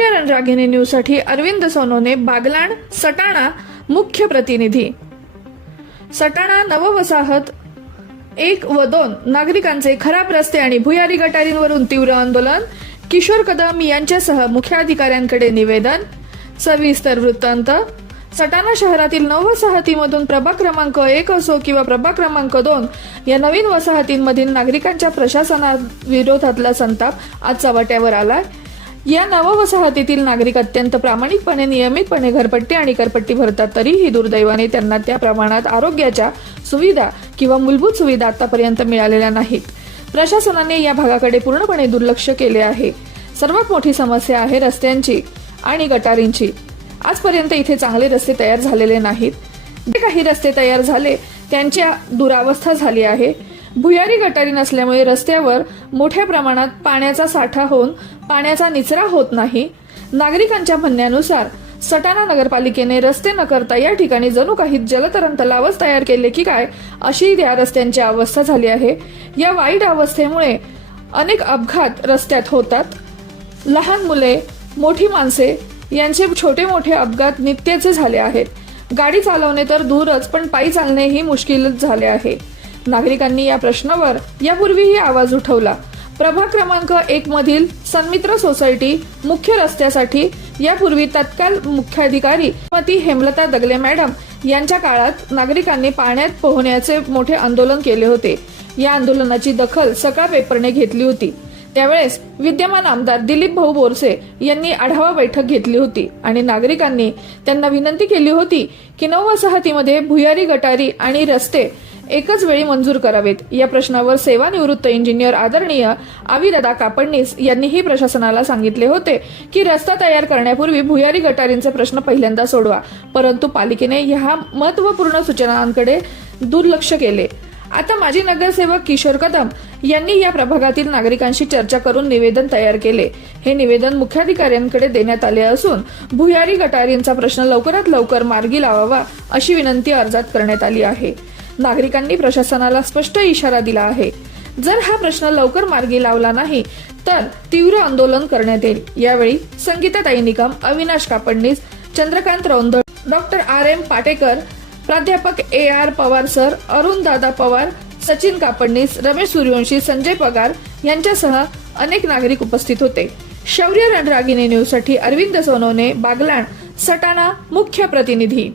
रणरागिणी न्यूजसाठी अरविंद सोनोने बागलाण सटाणा मुख्य प्रतिनिधी. सटाणा नववसाहत एक व दोन नागरिकांचे खराब रस्ते आणि भुयारी गटारींवरून तीव्र आंदोलन. किशोर कदम यांच्यासह मुख्याधिकाऱ्यांकडे निवेदन. सविस्तर वृत्तांत. सटाणा शहरातील नऊ वसाहतीमधून प्रभाग क्रमांक एक असो किंवा प्रभाग क्रमांक दोन या नवीन वसाहतींमधील नागरिकांच्या प्रशासनाविरोधातला संताप आज चव्हाट्यावर आलाय. या नववसाहतीतील नागरिक अत्यंत प्रामाणिकपणे नियमितपणे घरपट्टी आणि करपट्टी भरतात तरीही दुर्दैवाने त्यांना त्या प्रमाणात आरोग्याच्या सुविधा किंवा मूलभूत सुविधा आतापर्यंत मिळालेल्या नाहीत. प्रशासनाने या भागाकडे पूर्णपणे दुर्लक्ष केले आहे. सर्वात मोठी समस्या आहे रस्त्यांची आणि गटारींची. आजपर्यंत इथे चांगले रस्ते तयार झालेले नाहीत. जे काही रस्ते तयार झाले त्यांच्या दुरावस्था झाली आहे. भुयारी गटारी नसल्यामुळे रस्त्यावर मोठ्या प्रमाणात पाण्याचा साठा होऊन पाण्याचा निचरा होत नाही. नागरिकांच्या म्हणण्यानुसार सटाणा नगरपालिकेने रस्ते न करता या ठिकाणी जणू काही जलतरण तलावच तयार केले की काय अशी या रस्त्यांची अवस्था झाली आहे. या वाईट अवस्थेमुळे अनेक अपघात रस्त्यात होतात. लहान मुले मोठी माणसे यांचे छोटे मोठे अपघात नित्याचे झाले आहेत. गाडी चालवणे तर दूरच पण पायी चालणे ही मुश्किलच झाले आहे. नागरिकांनी या प्रश्नावर यापूर्वीही आवाज उठवला. प्रभाग क्रमांक एक मधील सन्मित्र सोसायटी मुख्य रस्त्यासाठी यापूर्वी तत्काल मुख्याधिकारी श्रीमती हेमलता दगले मॅडम यांच्या काळात नागरिकांनी पाण्यात पोहण्याचे मोठे आंदोलन केले होते. या आंदोलनाची दखल सकाळ पेपरने घेतली होती. त्यावेळेस विद्यमान आमदार दिलीप भाऊ बोरसे यांनी आढावा बैठक घेतली होती आणि नागरिकांनी त्यांना विनंती केली होती की नऊ वसाहतीमध्ये भुयारी गटारी आणि रस्ते एकच वेळी मंजूर करावेत. या प्रश्नावर सेवानिवृत्त इंजिनियर आदरणीय आविदादा कापडणीस यांनीही प्रशासनाला सांगितले होते की रस्ता तयार करण्यापूर्वी भुयारी गटारींचे प्रश्न पहिल्यांदा सोडवा. परंतु पालिकेने ह्या महत्त्वपूर्ण सूचनांकडे दुर्लक्ष केले. आता माजी नगरसेवक किशोर कदम यांनी या प्रभागातील नागरिकांशी चर्चा करून निवेदन तयार केले. हे निवेदन मुख्याधिकाऱ्यांकडे देण्यात आले असून भुयारी गटारींचा प्रश्न लवकरात लवकर मार्गी लावावा अशी विनंती अर्जात करण्यात आली आहे. नागरिकांनी प्रशासनाला स्पष्ट इशारा दिला आहे. जर हा प्रश्न लवकर मार्गी लावला नाही तर तीव्र आंदोलन करण्यात येईल. यावेळी संगीताताई Nikam Avinash Kapadnis Chandrakant Raundal doctor R M Patekar प्राध्यापक A R Pawar sir Arun Dada Pawar Sachin Kapadnis Ramesh Suryavanshi Sanjay पगार यांच्यासह अनेक नागरिक उपस्थित होते. शौर्य रणरागिनी न्यूजसाठी अरविंद सोनवणे बागलाण सटाणा मुख्य प्रतिनिधी.